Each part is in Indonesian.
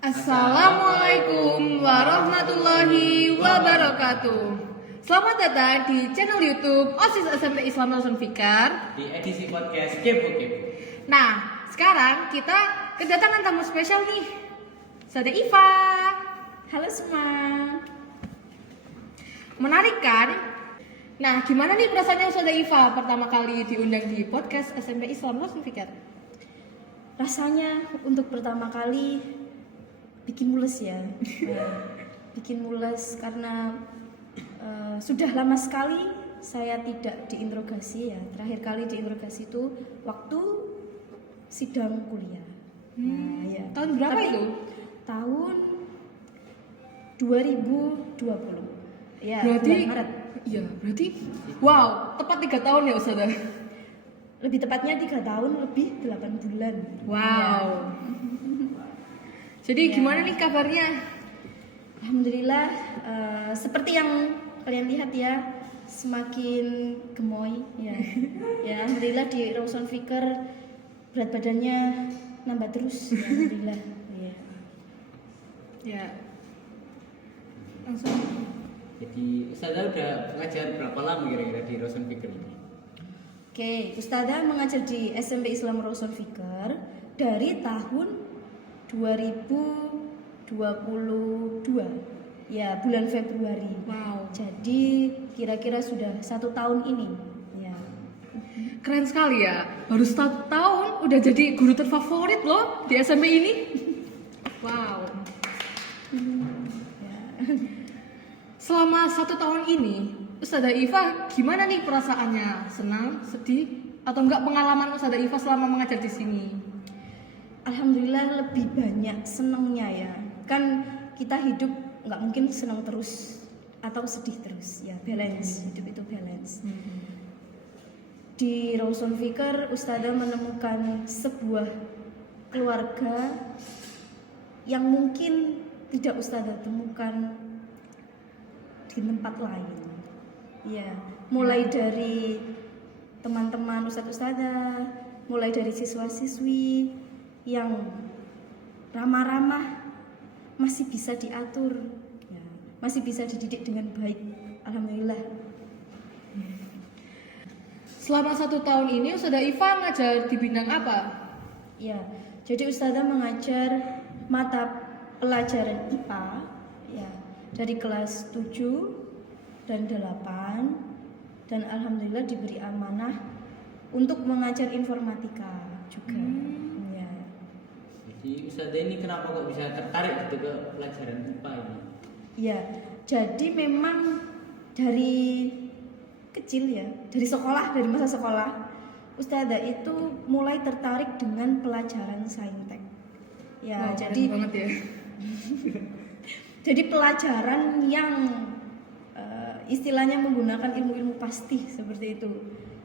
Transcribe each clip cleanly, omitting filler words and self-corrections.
Assalamualaikum warahmatullahi wabarakatuh. Selamat datang di channel YouTube OSIS SMP Islam Rosun Fikar di edisi podcast Kepo-Kepo. Nah, sekarang kita kedatangan tamu spesial nih, Sada Iva. Halo semua. Menarik kan? Nah, gimana nih perasaannya Sada Iva pertama kali diundang di podcast SMP Islam Rosun Fikar? Rasanya untuk pertama kali bikin mules ya. Bikin mules karena sudah lama sekali saya tidak diinterogasi ya. Terakhir kali diinterogasi itu waktu sidang kuliah. Ya. Tahun berapa Tapi itu? Tahun 2020. Ya, Berarti bulan Maret. Iya, berarti wow, tepat 3 tahun ya Ustazah. Lebih tepatnya 3 tahun lebih 8 bulan. Wow. Jadi gimana nih kabarnya? Alhamdulillah, seperti yang kalian lihat ya, semakin gemoy ya. Ya, alhamdulillah di Rosun Fikar berat badannya nambah terus. Ya, alhamdulillah. Ya. Ya. Langsung. Jadi Ustazah udah ngajar berapa lama kira-kira di Rosun Fikar ini? Oke, Ustazah mengajar di SMP Islam Rosun Fikar dari tahun 2022 ya, bulan Februari. Wow. Jadi kira-kira sudah 1 tahun ini ya. Keren sekali ya. Baru 1 tahun udah jadi guru terfavorit loh di SMP ini. Wow. Ya. Selama 1 tahun ini, Ustazah Iva gimana nih perasaannya? Senang, sedih, atau enggak pengalaman Ustazah Iva selama mengajar di sini? Alhamdulillah lebih banyak senangnya ya. Kan kita hidup nggak mungkin senang terus atau sedih terus ya. Balance, hidup itu balance. Di Rosun Fikar Ustazah menemukan sebuah keluarga yang mungkin tidak Ustazah temukan di tempat lain. Ya, mulai dari teman-teman ustadz-ustadzah, mulai dari siswa-siswi yang ramah-ramah, masih bisa diatur, ya, masih bisa dididik dengan baik. Alhamdulillah. Selama 1 tahun ini Ustazah Iva ngajar di bidang apa? Ya, jadi ustadzah mengajar mata pelajaran IPA ya, dari kelas 7 dan 8, dan alhamdulillah diberi amanah untuk mengajar informatika juga. Ya. Jadi Ustazah ini kenapa kok bisa tertarik gitu ke pelajaran IPA ini? Ya, jadi memang dari kecil ya, dari sekolah, dari masa sekolah, Ustazah itu mulai tertarik dengan pelajaran saintek. Ya, Wow, jadi keren banget ya. jadi pelajaran yang istilahnya menggunakan ilmu-ilmu pasti seperti itu.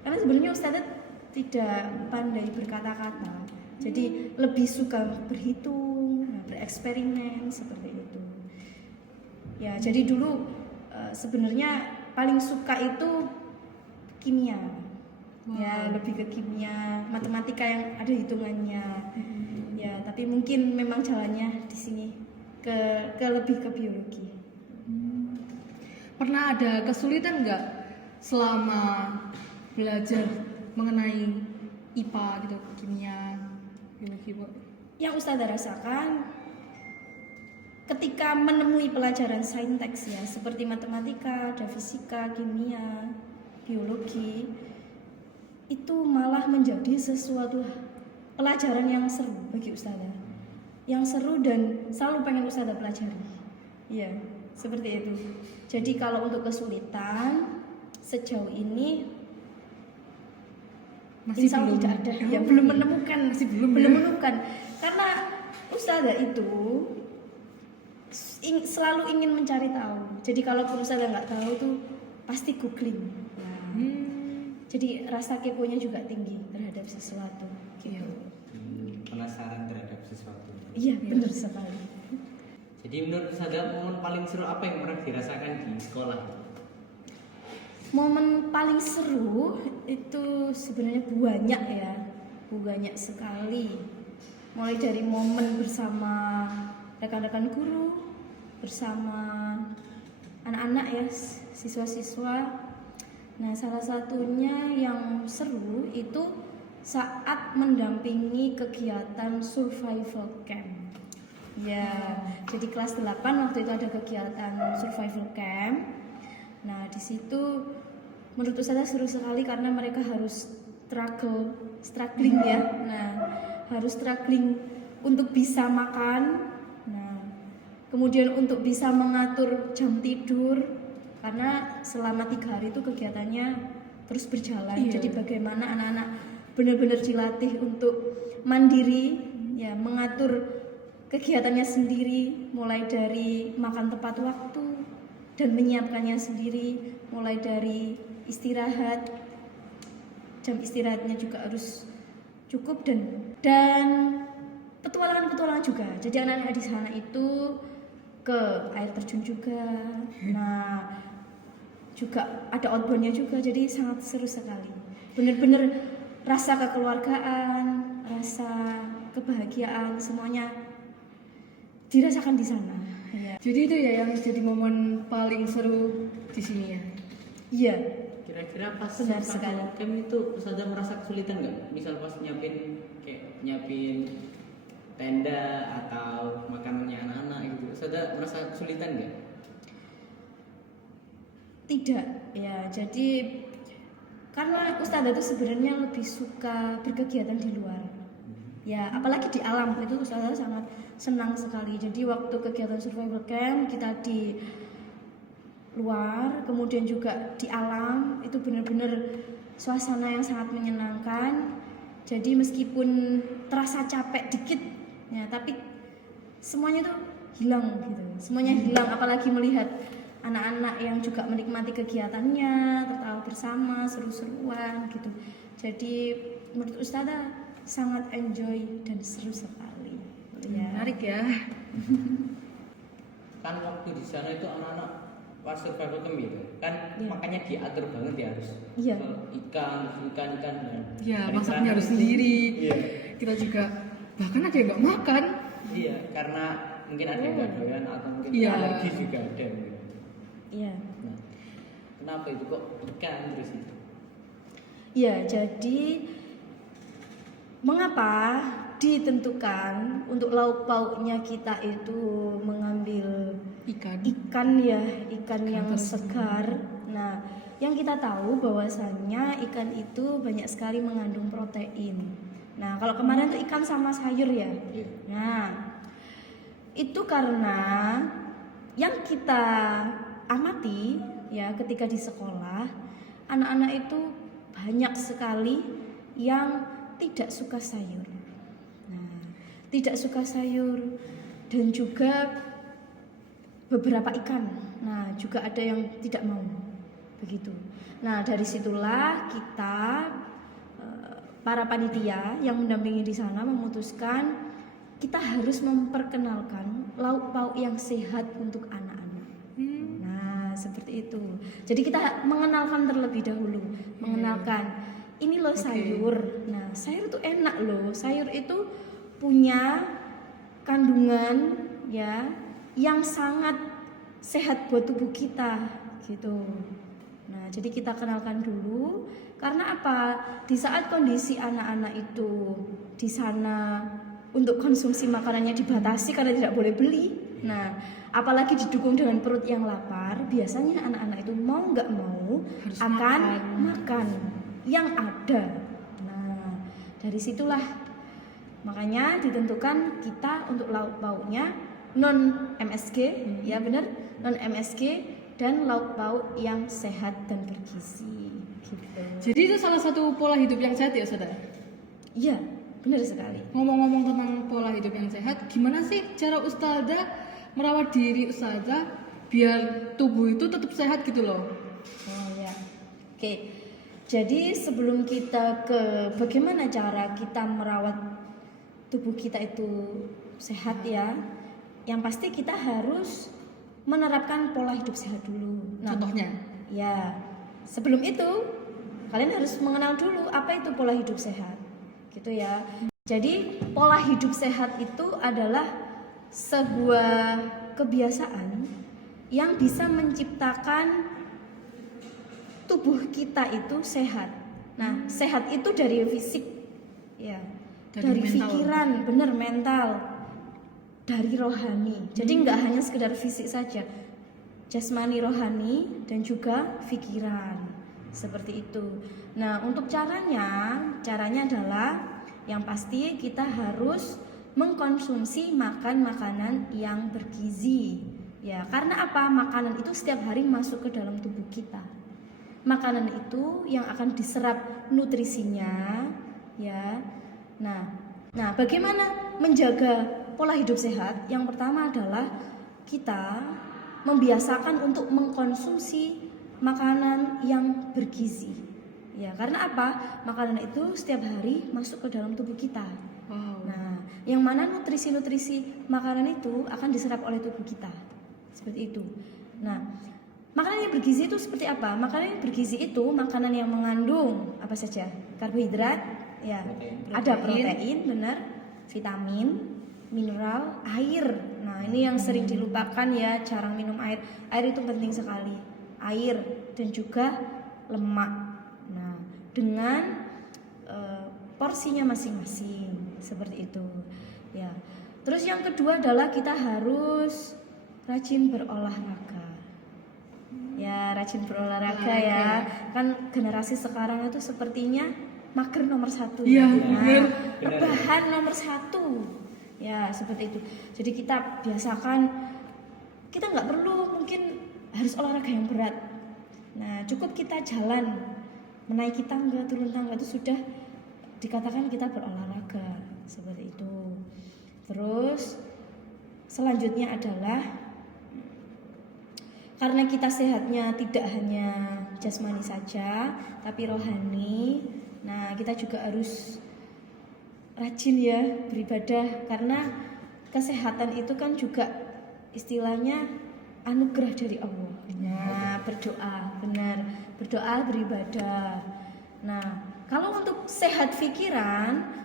Karena sebenarnya Ustazah tidak pandai berkata-kata, jadi lebih suka berhitung, bereksperimen seperti itu. Ya, jadi dulu sebenarnya paling suka itu kimia. Ya, lebih ke kimia, matematika yang ada hitungannya. Ya, tapi mungkin memang jalannya di sini ke lebih ke biologi. Pernah ada kesulitan nggak selama belajar mengenai IPA gitu, kimia, biologi, Bu? Yang Ustazah rasakan ketika menemui pelajaran sainteks ya, seperti matematika, ada fisika, kimia, biologi, itu malah menjadi sesuatu pelajaran yang seru bagi Ustazah, yang seru dan selalu pengen Ustazah pelajari. Iya, seperti itu. Jadi kalau untuk kesulitan sejauh ini Masih insya Allah belum tidak ada, ya belum menemukan, Masih belum menemukan. Karena Ustazah itu selalu ingin mencari tahu. Jadi kalau Ustazah nggak tahu tuh pasti googling. Nah, jadi rasa keponya juga tinggi terhadap sesuatu. Gitu. Penasaran terhadap sesuatu. Iya, benar sekali. Jadi menurut Ustazah momen paling seru apa yang pernah dirasakan di sekolah? Momen paling seru itu sebenarnya banyak ya, banyak sekali. Mulai dari momen bersama rekan-rekan guru, bersama anak-anak ya, siswa-siswa. Nah, salah satunya yang seru itu saat mendampingi kegiatan survival camp. Ya, jadi kelas 8 waktu itu ada kegiatan survival camp. Nah, di situ menurut saya seru sekali karena mereka harus struggling ya. Nah, harus struggling untuk bisa makan. Nah, kemudian untuk bisa mengatur jam tidur karena selama 3 hari itu kegiatannya terus berjalan. Iya. Jadi bagaimana anak-anak benar-benar dilatih untuk mandiri, ya, mengatur kegiatannya sendiri, mulai dari makan tepat waktu dan menyiapkannya sendiri, mulai dari istirahat, jam istirahatnya juga harus cukup, dan petualangan juga. Jadi anak-anak di sana itu ke air terjun juga. Nah, juga ada outboundnya juga, jadi sangat seru sekali. Benar-benar rasa kekeluargaan, rasa kebahagiaan semuanya dirasakan di sana. Ya. Jadi itu ya yang jadi momen paling seru di sini ya. Iya. Kira-kira pas Benar survival sekali. camp itu Ustazah merasa kesulitan nggak? Misal pas nyiapin tenda atau makanannya anak-anak gitu, Ustazah merasa kesulitan nggak? Tidak, ya. Jadi karena Ustazah itu sebenarnya lebih suka berkegiatan di luar. Ya, apalagi di alam itu Ustazah sangat senang sekali. Jadi waktu kegiatan survival camp kita di luar, kemudian juga di alam, itu benar-benar suasana yang sangat menyenangkan. Jadi meskipun terasa capek dikit, ya, tapi semuanya tuh hilang gitu. Semuanya hilang, apalagi melihat anak-anak yang juga menikmati kegiatannya, tertawa bersama, seru-seruan gitu. Jadi menurut Ustazah sangat enjoy dan seru sekali. Ya. Menarik ya. Kan waktu di sana itu anak-anak pas survival camp gitu kan, Iya. makanya diatur banget ya harus. Iya. Soal ikan dan Ya, dari masaknya terakhir harus itu- sendiri. Iya. Kita juga bahkan ada yang nggak makan. Iya, karena mungkin ada yang nggak doyan atau mungkin Iya. alergi juga ada gitu. Iya. Nah, kenapa itu kok ikan terus itu? Ya, jadi mengapa ditentukan untuk lauk pauknya kita itu mengambil Ikan. ikan yang terus. segar. Nah, yang kita tahu bahwasannya ikan itu banyak sekali mengandung protein. Nah, kalau kemarin tuh ikan sama sayur ya. Iya. Nah, itu karena yang kita amati ya ketika di sekolah, anak-anak itu banyak sekali yang tidak suka sayur. Nah, tidak suka sayur dan juga beberapa ikan. Nah, juga ada yang tidak mau. Begitu. Nah, dari situlah kita para panitia yang mendampingi di sana memutuskan kita harus memperkenalkan lauk pauk yang sehat untuk anak-anak. Nah, seperti itu. Jadi kita mengenalkan terlebih dahulu, mengenalkan ini loh sayur. Nah, sayur itu enak loh. Sayur itu punya kandungan ya yang sangat sehat buat tubuh kita gitu. Nah, jadi kita kenalkan dulu karena apa? Di saat kondisi anak-anak itu di sana untuk konsumsi makanannya dibatasi karena tidak boleh beli. Nah, apalagi didukung dengan perut yang lapar, biasanya anak-anak itu mau nggak mau Harus akan makan. makan yang ada. Nah, dari situlah makanya ditentukan kita untuk lauk pauknya non MSG, ya benar, non MSG dan lauk pauk yang sehat dan bergizi. Gitu. Jadi itu salah satu pola hidup yang sehat ya, Saudara? Iya, benar sekali. Ngomong-ngomong tentang pola hidup yang sehat, gimana sih cara Ustazah merawat diri Ustazah biar tubuh itu tetap sehat gitu loh? Oh ya, oke. Jadi sebelum kita ke bagaimana cara kita merawat tubuh kita itu sehat ya, yang pasti kita harus menerapkan pola hidup sehat dulu. Contohnya? Ya, sebelum itu kalian harus mengenal dulu apa itu pola hidup sehat, gitu ya. Jadi pola hidup sehat itu adalah sebuah kebiasaan yang bisa menciptakan tubuh kita itu sehat. Nah, sehat itu dari fisik, ya, dari mental. pikiran, bener mental, dari rohani. Jadi nggak hanya sekedar fisik saja, jasmani, rohani, dan juga pikiran, seperti itu. Nah, untuk caranya adalah yang pasti kita harus mengkonsumsi makanan yang bergizi. Ya, karena apa? Makanan itu setiap hari masuk ke dalam tubuh kita. Makanan itu yang akan diserap nutrisinya, ya. Nah, bagaimana menjaga pola hidup sehat? Yang pertama adalah kita membiasakan untuk mengkonsumsi makanan yang bergizi. Ya, karena apa? Makanan itu setiap hari masuk ke dalam tubuh kita. Wow. Nah, yang mana nutrisi-nutrisi makanan itu akan diserap oleh tubuh kita. Seperti itu. Nah, makanan yang bergizi itu seperti apa? Makanan yang bergizi itu makanan yang mengandung apa saja? Karbohidrat, ya. Ada protein, benar, vitamin, mineral, air. Nah, ini yang sering dilupakan ya, jarang minum air. Air itu penting sekali. Air dan juga lemak. Nah, dengan porsinya masing-masing, seperti itu. Ya. Terus yang kedua adalah kita harus rajin berolahraga. Ya, rajin berolahraga ya. Kan generasi sekarang itu sepertinya mager nomor 1. Iya, Nah, bener. rebahan nomor 1. Ya, seperti itu. Jadi kita biasakan, kita nggak perlu mungkin harus olahraga yang berat. Nah, cukup kita jalan, menaiki tangga, turun tangga itu sudah dikatakan kita berolahraga, seperti itu. Terus selanjutnya adalah karena kita sehatnya tidak hanya jasmani saja, tapi rohani. Nah, kita juga harus rajin ya beribadah, karena kesehatan itu kan juga istilahnya anugerah dari Allah. Nah, berdoa, benar, berdoa, beribadah. Nah, kalau untuk sehat pikiran,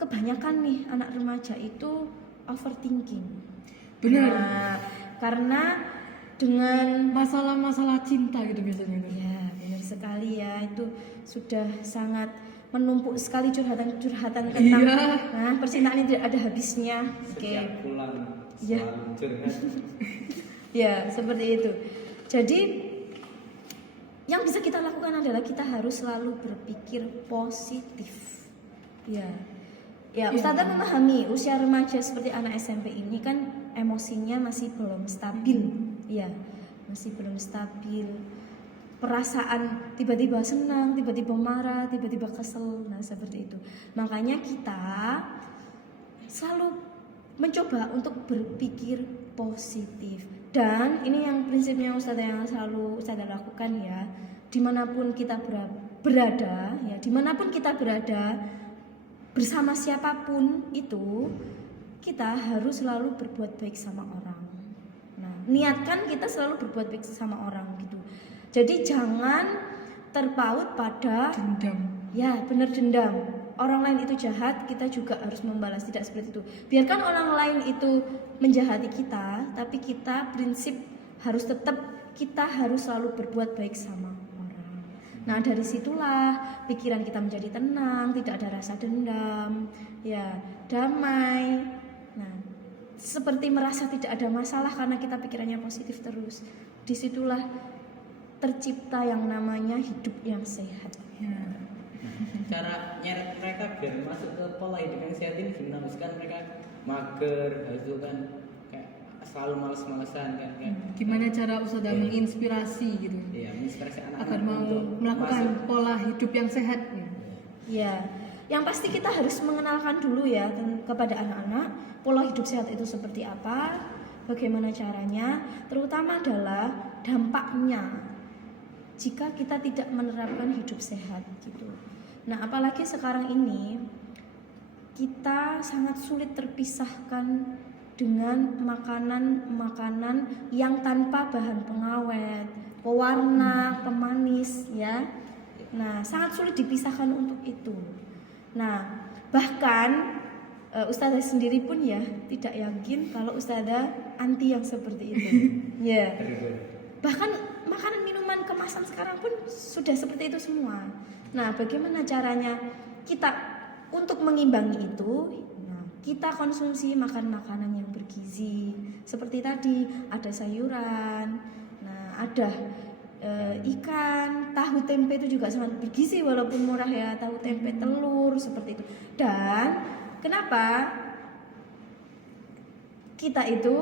kebanyakan nih anak remaja itu overthinking. Benar. Nah, karena dengan Masalah-masalah cinta gitu biasanya. ya benar sekali ya, itu sudah sangat menumpuk sekali curhatan tentang Iya. percintaan ini tidak ada habisnya. Oke. Setiap pulang Iya. selalu curhat. Ya, seperti itu. Jadi yang bisa kita lakukan adalah kita harus selalu berpikir positif. Ya. Ya, Ustazah memahami usia remaja seperti anak SMP ini kan emosinya masih belum stabil. Ya, masih belum stabil. Perasaan tiba-tiba senang, tiba-tiba marah, tiba-tiba kesel. Nah, seperti itu. Makanya kita selalu mencoba untuk berpikir positif. Dan ini yang prinsipnya Ustazah yang selalu Ustazah lakukan ya, dimanapun kita berada ya, dimanapun kita berada, bersama siapapun itu, kita harus selalu berbuat baik sama orang. Nah, niatkan kita selalu berbuat baik sama orang gitu. Jadi jangan terpaut pada Dendam. ya, benar, dendam. Orang lain itu jahat, kita juga harus membalas, tidak seperti itu. Biarkan orang lain itu menjahati kita, tapi kita prinsip harus tetap, kita harus selalu berbuat baik sama orang. Nah, dari situlah pikiran kita menjadi tenang, tidak ada rasa dendam, ya, damai. Nah, seperti merasa tidak ada masalah karena kita pikirannya positif terus. Disitulah tercipta yang namanya hidup yang sehat. Ya. Cara nyeret mereka biar masuk ke pola hidup yang sehat ini gimana? Misalkan mereka mager, itu kan kayak selalu males-malesan kan, Gimana cara Ustazah Iya. menginspirasi gitu iya, menginspirasi anak-anak agar mau untuk melakukan masuk. pola hidup yang sehat ya. Ya, yang pasti kita harus mengenalkan dulu ya kepada anak-anak pola hidup sehat itu seperti apa, bagaimana caranya, terutama adalah dampaknya jika kita tidak menerapkan hidup sehat gitu. Nah, apalagi sekarang ini kita sangat sulit terpisahkan dengan makanan-makanan yang tanpa bahan pengawet, pewarna, pemanis ya. Nah, sangat sulit dipisahkan untuk itu. Nah, bahkan Ustazah sendiri pun ya tidak yakin kalau ustazah anti yang seperti itu. Ya. Bahkan makanan minuman kemasan sekarang pun sudah seperti itu semua. Nah, bagaimana caranya kita untuk mengimbangi itu? Nah, kita konsumsi makan makanan yang bergizi. Seperti tadi ada sayuran, nah ada ikan, tahu tempe itu juga sangat bergizi walaupun murah ya, tahu tempe, telur seperti itu. Dan kenapa kita itu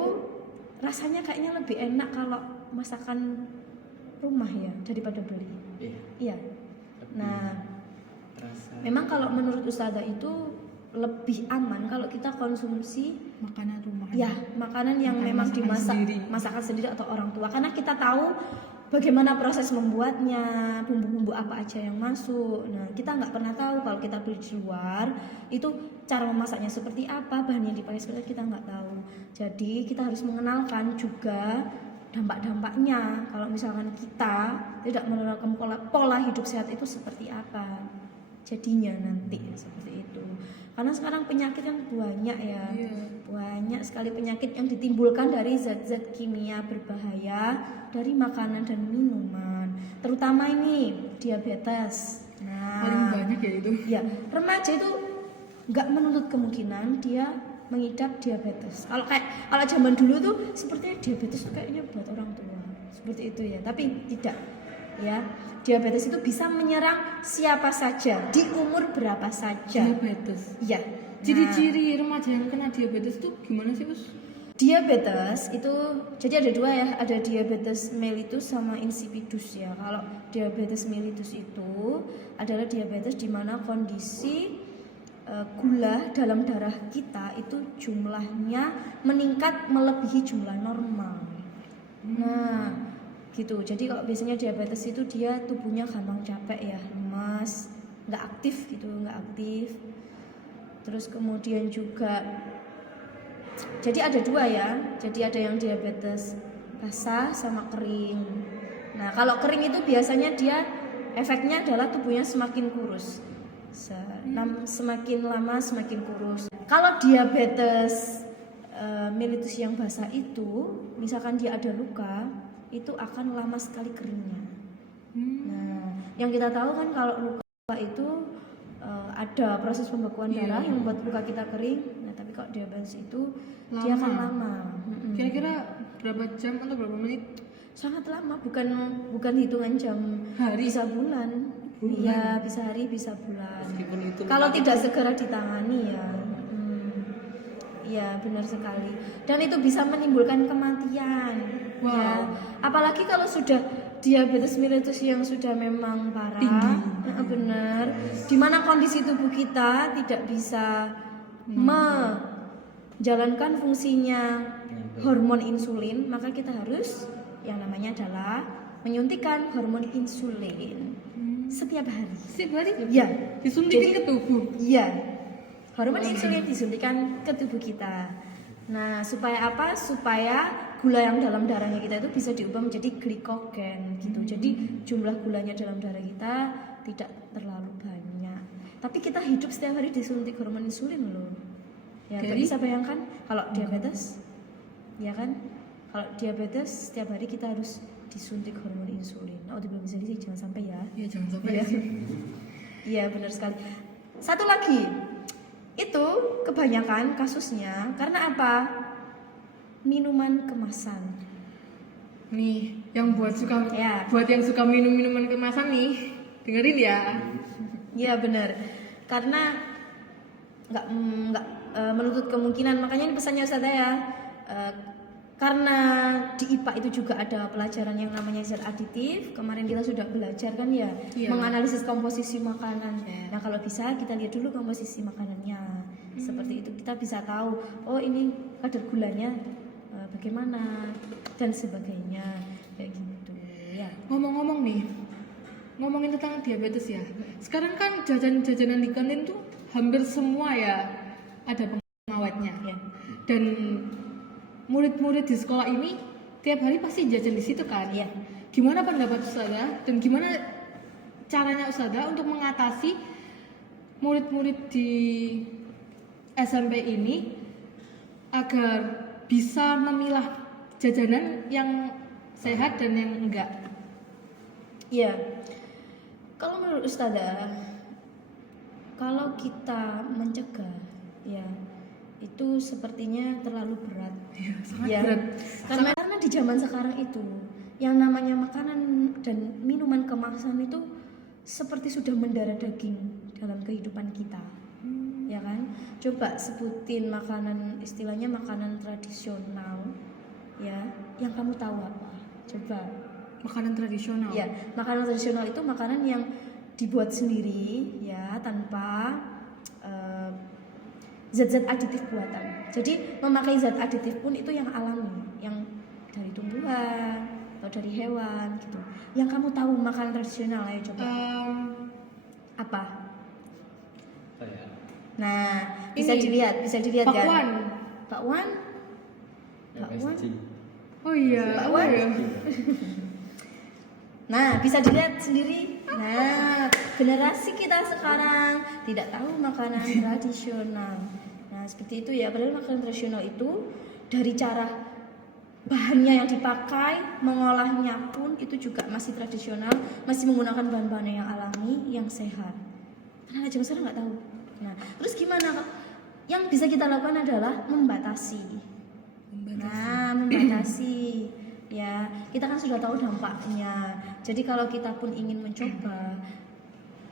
rasanya kayaknya lebih enak kalau masakan rumah ya daripada beli. Iya. Iya. Nah, Rasa. memang kalau menurut Ustazah itu lebih aman kalau kita konsumsi Makanan rumah. ya makanan yang Makanan memang masakan dimasak sendiri. masakan sendiri atau orang tua, karena kita tahu bagaimana proses membuatnya, bumbu-bumbu apa aja yang masuk. Nah, kita nggak pernah tahu kalau kita beli di luar itu cara memasaknya seperti apa, bahan yang dipakai seperti apa, kita nggak tahu. Jadi kita harus mengenalkan juga dampak-dampaknya kalau misalkan kita tidak menerapkan pola hidup sehat itu seperti apa jadinya nanti seperti itu. Karena sekarang penyakit kan banyak ya. Iya. Banyak sekali penyakit yang ditimbulkan dari zat-zat kimia berbahaya dari makanan dan minuman. Terutama ini diabetes. Nah, Paling banyak ya itu. ya, remaja itu nggak menuntut kemungkinan dia mengidap diabetes. Kalau zaman dulu tuh sepertinya diabetes tuh kayaknya buat orang tua. Seperti itu ya, tapi tidak. Ya, diabetes itu bisa menyerang siapa saja di umur berapa saja. Diabetes. Ya. Ciri-ciri remaja yang kena diabetes tuh gimana sih, Us? Diabetes itu jadi ada dua ya, ada diabetes mellitus sama insipidus ya. Kalau diabetes mellitus itu adalah diabetes di mana kondisi gula dalam darah kita itu jumlahnya meningkat melebihi jumlah normal. Nah, gitu. Jadi kalau biasanya diabetes itu dia tubuhnya gampang capek ya, lemas, nggak aktif gitu, nggak aktif. Terus kemudian juga jadi ada dua ya. Jadi ada yang diabetes basah sama kering. Nah, kalau kering itu biasanya dia efeknya adalah tubuhnya semakin kurus. Semakin lama semakin kurus. Kalau diabetes mellitus yang basah itu, misalkan dia ada luka, itu akan lama sekali keringnya. Nah, yang kita tahu kan kalau luka itu ada proses pembekuan darah yang membuat luka kita kering. Nah, tapi kalau diabetes itu dia akan lama. Kira-kira berapa jam atau berapa menit? Sangat lama, bukan hitungan jam, Hari? bisa bulan. Iya, bisa hari, bisa bulan. Meskipun itu Kalau tidak segera ditangani ya. Iya, benar sekali. Dan itu bisa menimbulkan kematian. Wow. Ya. Apalagi kalau sudah diabetes mellitus yang sudah memang parah. Tinggi. Benar. Di mana kondisi tubuh kita tidak bisa menjalankan fungsinya hormon insulin, maka kita harus yang namanya adalah menyuntikkan hormon insulin setiap hari. Setiap hari? Ya, Disuntikin Jadi- ke tubuh. Iya. Hormon insulin disuntikan ke tubuh kita. Nah, supaya apa? Supaya gula yang dalam darahnya kita itu bisa diubah menjadi glikogen gitu. Jadi jumlah gulanya dalam darah kita tidak terlalu banyak. Tapi kita hidup setiap hari disuntik hormon insulin loh. Ya, Dari- bisa bayangkan kalau diabetes, ya kan? Kalau diabetes setiap hari kita harus disuntik hormon insulin. Oh, belum bisa sih, jangan sampai ya. Iya, jangan sampai. Iya. Iya, benar sekali. Satu lagi, itu kebanyakan kasusnya karena apa? Minuman kemasan. Nih, yang buat Ya. yang suka minum minuman kemasan nih, dengerin ya. Iya benar. Karena nggak menuntut kemungkinan. Makanya ini pesannya Ustazah ya. Karena di IPA itu juga ada pelajaran yang namanya zat aditif. Kemarin kita sudah belajar kan ya, Iya. menganalisis komposisi makanan. Nah, kalau bisa kita lihat dulu komposisi makanannya. Seperti itu kita bisa tahu, oh ini kadar gulanya bagaimana dan sebagainya kayak gitu ya. Ngomong-ngomong nih, ngomongin tentang diabetes ya. Sekarang kan jajanan-jajanan di kantin tuh hampir semua ya ada pengawetnya. Ya. Dan murid-murid di sekolah ini tiap hari pasti jajan di situ kan. Iya. Gimana pendapat Ustazah dan gimana caranya Ustazah untuk mengatasi murid-murid di SMP ini agar bisa memilah jajanan yang sehat dan yang enggak? Iya. Kalau menurut Ustazah, kalau kita mencegah, ya itu sepertinya terlalu berat. Iya, sangat Ya, berat. karena di zaman sekarang itu yang namanya makanan dan minuman kemasan itu seperti sudah mendarah daging dalam kehidupan kita. Ya kan? Coba sebutin makanan, istilahnya makanan tradisional, ya, yang kamu tahu apa? Coba. Makanan tradisional. Ya, makanan tradisional itu makanan yang dibuat sendiri, ya, tanpa zat-zat aditif buatan. Jadi memakai zat aditif pun itu yang alami, yang dari tumbuhan atau dari hewan gitu. Yang kamu tahu makanan tradisional, ayo coba. Apa? Apa ya? Nah, bisa Ini, dilihat kan? bakwan. Bakwan? Bakwan? MSG. Oh iya. Bakwan. Oh iya. Nah, bisa dilihat sendiri. Nah, generasi kita sekarang tidak tahu makanan tradisional. Nah, seperti itu ya. Padahal makanan tradisional itu dari cara bahannya yang dipakai, mengolahnya pun itu juga masih tradisional, masih menggunakan bahan-bahan yang alami, yang sehat. Karena zaman sekarang nggak tahu. Nah, terus gimana? Yang bisa kita lakukan adalah membatasi. Nah, membatasi. Ya, kita kan sudah tahu dampaknya. Jadi kalau kita pun ingin mencoba,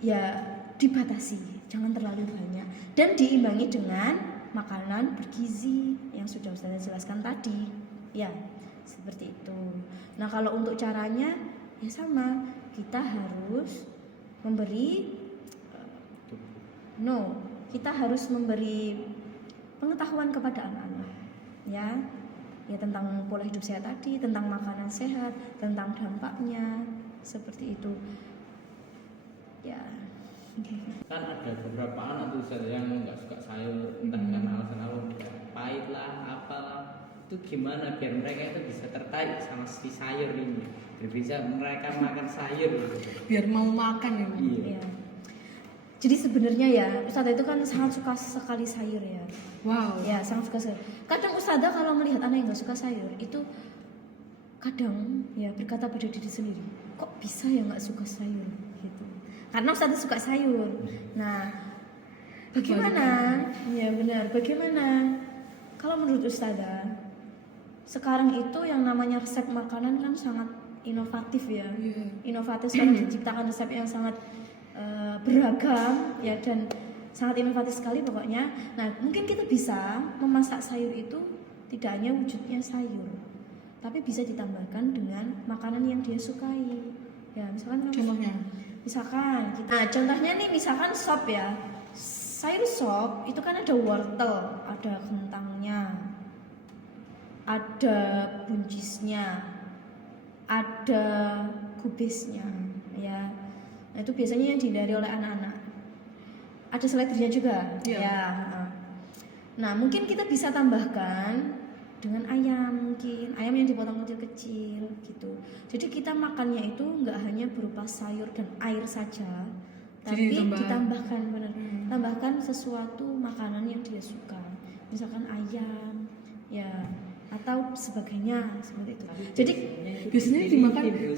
ya dibatasi, jangan terlalu banyak dan diimbangi dengan makanan bergizi yang sudah saya jelaskan tadi. Ya, seperti itu. Nah, kalau untuk caranya ya sama, kita harus memberi kita harus memberi pengetahuan kepada anak-anak. Ya tentang pola hidup sehat tadi, tentang makanan sehat, tentang dampaknya, seperti itu. Ya. Kan ada beberapa anak tuh Ustaz, yang nggak suka sayur, entah karena alasan apa, pahit lah, apalah. Itu gimana biar mereka itu bisa tertarik sama si sayur ini, biar bisa mereka makan sayur gitu. Biar mau makan ya. Iya. Ya. Jadi sebenarnya ya, Ustazah itu kan sangat suka sekali sayur ya. Wow. Ya, sangat suka sayur. Kadang Ustazah kalau melihat anak yang nggak suka sayur itu kadang ya berkata pada diri sendiri, kok bisa ya nggak suka sayur gitu. Karena Ustazah suka sayur. Nah, bagaimana? Ya benar. Bagaimana? Kalau menurut Ustazah, sekarang itu yang namanya resep makanan kan sangat inovatif ya. Iya. Inovatif sekarang diciptakan resep yang sangat beragam ya dan sangat inovatif sekali pokoknya. Nah, mungkin kita bisa memasak sayur itu tidak hanya wujudnya sayur, tapi bisa ditambahkan dengan makanan yang dia sukai. Ya, misalkan Contohnya? contohnya nih misalkan sop ya. Sayur sop itu kan ada wortel, ada kentangnya, ada buncisnya, ada kubisnya, ya. Nah, itu biasanya yang dihindari oleh anak-anak. Ada seledrinya juga, Iya. ya. Nah, mungkin kita bisa tambahkan dengan ayam, mungkin ayam yang dipotong kecil-kecil gitu. Jadi kita makannya itu nggak hanya berupa sayur dan air saja, tapi ditambahkan tambahkan sesuatu makanan yang dia suka, misalkan ayam, ya, atau sebagainya seperti itu. Jadi Biasanya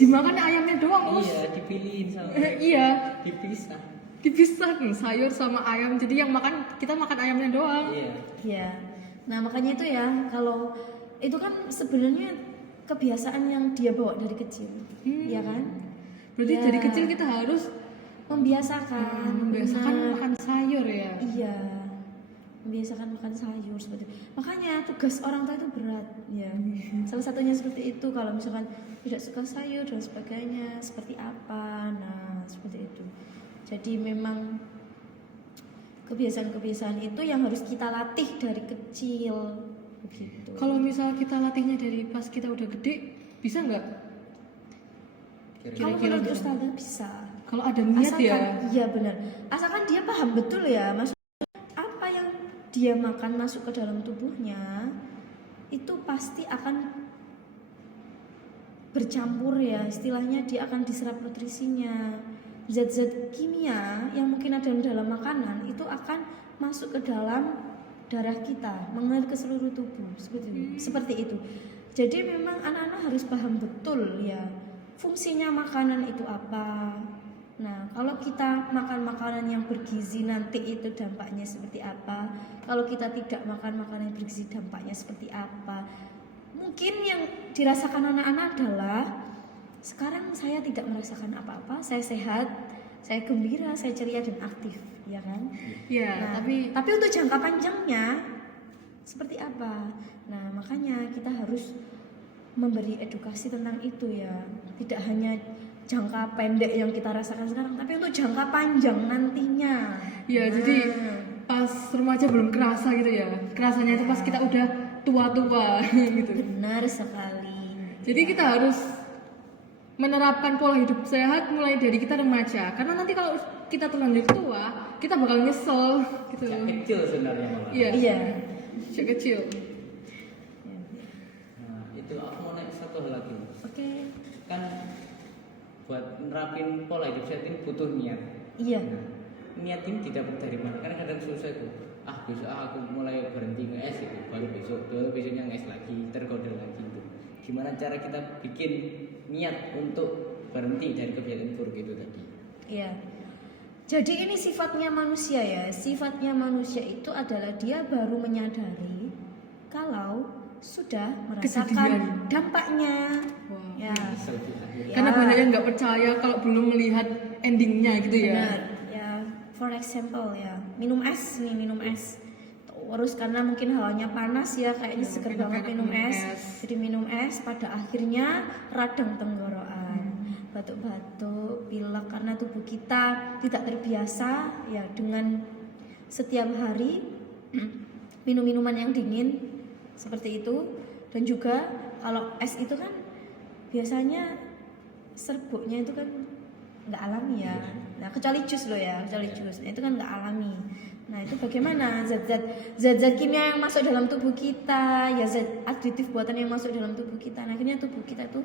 dimakan ayamnya doang, Us. Iya, dipilihin sama Iya, dipisah. dipisah nih, sayur sama ayam. Jadi yang kita makan ayamnya doang. Iya. ya, nah makanya itu ya, kalau itu kan sebenarnya kebiasaan yang dia bawa dari kecil, ya kan? Berarti Ya. dari kecil kita harus Membiasakan benar. makan sayur ya. Iya, membiasakan makan sayur seperti itu. Makanya tugas orang tua itu berat ya. Salah satunya seperti itu. Kalau misalkan tidak suka sayur dan sebagainya, seperti apa? Nah, seperti itu. Jadi memang kebiasaan-kebiasaan itu yang harus kita latih dari kecil begitu. Kalau misal kita latihnya dari pas kita udah gede, bisa nggak? Kalau kira-kira menurut gitu. Ustazah bisa. Kalau ada niat Asalkan, ya. iya benar. Asalkan dia paham betul ya, maksudnya apa yang dia makan masuk ke dalam tubuhnya itu pasti akan bercampur ya, istilahnya dia akan diserap nutrisinya. Zat-zat kimia yang mungkin ada dalam makanan itu akan masuk ke dalam darah kita, mengalir ke seluruh tubuh seperti itu. Jadi memang anak-anak harus paham betul ya fungsinya makanan itu apa. Nah, kalau kita makan makanan yang bergizi nanti itu dampaknya seperti apa. Kalau kita tidak makan makanan yang bergizi dampaknya seperti apa. Mungkin yang dirasakan anak-anak adalah sekarang saya tidak merasakan apa-apa, saya sehat, saya gembira, saya ceria dan aktif, ya kan? Iya, Nah, tapi untuk jangka panjangnya seperti apa? Nah, makanya kita harus memberi edukasi tentang itu ya. Tidak hanya jangka pendek yang kita rasakan sekarang, tapi untuk jangka panjang nantinya. iya. Nah, Jadi pas remaja belum kerasa gitu ya. Kerasanya itu pas kita udah tua-tua gitu. benar sekali. Jadi kita harus menerapkan pola hidup sehat mulai dari kita remaja. Karena nanti kalau kita terlanjur tua, kita bakal nyesel gitu. Sejak kecil sebenarnya malah. Iya. Iya. Sejak kecil. Nah, itu aku mau naik satu hal lagi. Oke. Kan buat nerapin pola hidup sehat ini butuh niat. Iya. Nah, niat ini didapat dari mana? Karena kadang susah itu. Besok aku mulai berhenti nge-es itu, baru besoknya nge-es lagi, tergoda lagi itu. Gimana cara kita bikin niat untuk berhenti dari kebiasaan buruk itu tadi? Iya. Jadi ini sifatnya manusia ya. Sifatnya manusia itu adalah dia baru menyadari kalau sudah merasakan Kejadian. dampaknya. Wah. Ya. Bisa lebih akhir. Ya. Karena banyak yang nggak percaya kalau belum melihat endingnya gitu ya. Benar. Ya, for example ya, minum es nih, minum es. Terus karena mungkin hawanya panas ya, kayaknya Ya, seger enak-enak banget minum minum es. es. Jadi minum es pada akhirnya radang tenggorokan, batuk-batuk, pilek karena tubuh kita tidak terbiasa ya dengan setiap hari minum minuman yang dingin seperti itu. Dan juga kalau es itu kan biasanya serbuknya itu kan nggak alami ya. Nah, kecuali jus loh ya, kecuali jus. Nah, itu kan nggak alami. Nah, itu bagaimana zat-zat kimia yang masuk dalam tubuh kita, ya zat aditif buatan yang masuk dalam tubuh kita. Nah, akhirnya tubuh kita itu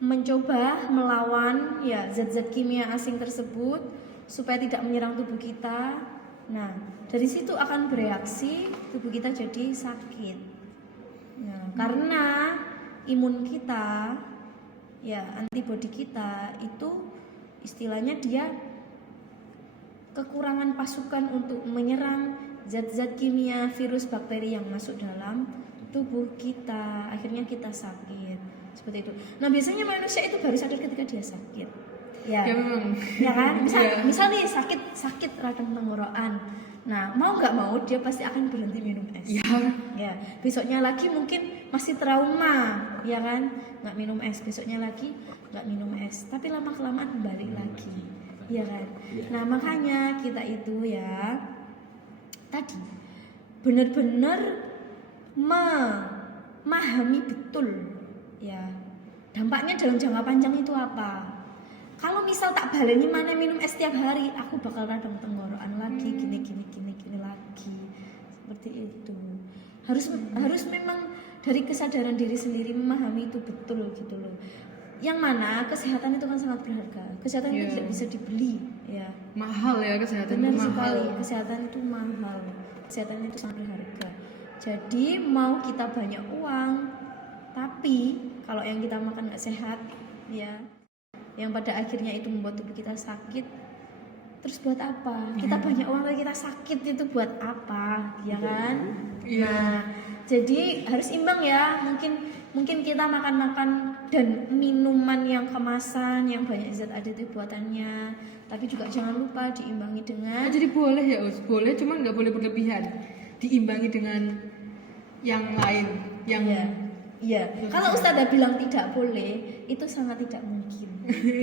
mencoba melawan ya zat-zat kimia asing tersebut supaya tidak menyerang tubuh kita. Nah, dari situ akan bereaksi, tubuh kita jadi sakit. Nah, karena imun kita ya antibodi kita itu istilahnya dia kekurangan pasukan untuk menyerang zat-zat kimia, virus, bakteri yang masuk dalam tubuh kita. Akhirnya kita sakit. Seperti itu. Nah, biasanya manusia itu baru sadar ketika dia sakit. Ya. Ya memang. Ya kan? Iya. Misal nih sakit radang tenggorokan. Nah, mau nggak mau dia pasti akan berhenti minum es. Ya. Ya, besoknya lagi mungkin masih trauma, ya kan? Nggak minum es, besoknya lagi nggak minum es. Tapi lama kelamaan balik lagi, ya kan? Nah, makanya kita itu ya tadi benar-benar memahami betul ya dampaknya dalam jangka panjang itu apa. Kalau misal tak baleni mana minum es tiap hari, aku bakal radang tenggorokan lagi, gini lagi. Seperti itu. Harus memang dari kesadaran diri sendiri memahami itu betul gitu loh. Yang mana kesehatan itu kan sangat berharga. Kesehatan itu tidak bisa dibeli, ya. Mahal ya kesehatan. Benar itu mahal. sekali, kesehatan itu mahal. Kesehatan itu sangat berharga. Jadi mau kita banyak uang, tapi kalau yang kita makan nggak sehat, ya, yang pada akhirnya itu membuat tubuh kita sakit, terus buat apa? Kita banyak uang tapi kita sakit itu buat apa, ya kan? Iya. Nah, jadi harus imbang ya. Mungkin kita makan dan minuman yang kemasan yang banyak zat aditif buatannya, tapi juga jangan lupa diimbangi dengan Jadi boleh ya Us, boleh cuman nggak boleh berlebihan. Diimbangi dengan yang lain, yang Iya. Kalau Ustazah bilang tidak boleh, itu sangat tidak mungkin.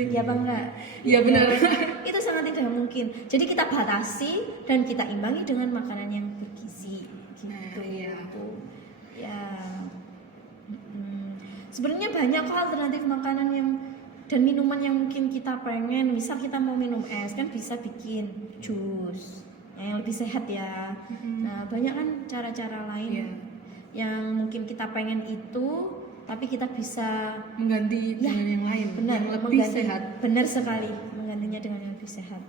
Ya Bang enggak? Iya, benar. Itu sangat tidak mungkin. Jadi kita batasi dan kita imbangi dengan makanan yang bergizi gitu. Nah, iya. Ya. Sebenarnya banyak kok alternatif makanan yang dan minuman yang mungkin kita pengen. Misal kita mau minum es kan bisa bikin jus yang lebih sehat ya. Nah, banyak kan cara-cara lain. Iya. Yang mungkin kita pengen itu, tapi kita bisa mengganti dengan yang lain, benar yang lebih mengganti- sehat. Benar sekali, menggantinya dengan yang lebih sehat.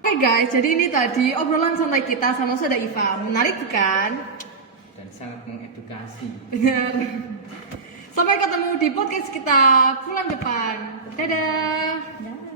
Oke guys, jadi ini tadi obrolan santai kita sama Ustazah Iva. Menarik bukan? Dan sangat mengedukasi. Benar. Sampai ketemu di podcast kita bulan depan. Dadah. Dah.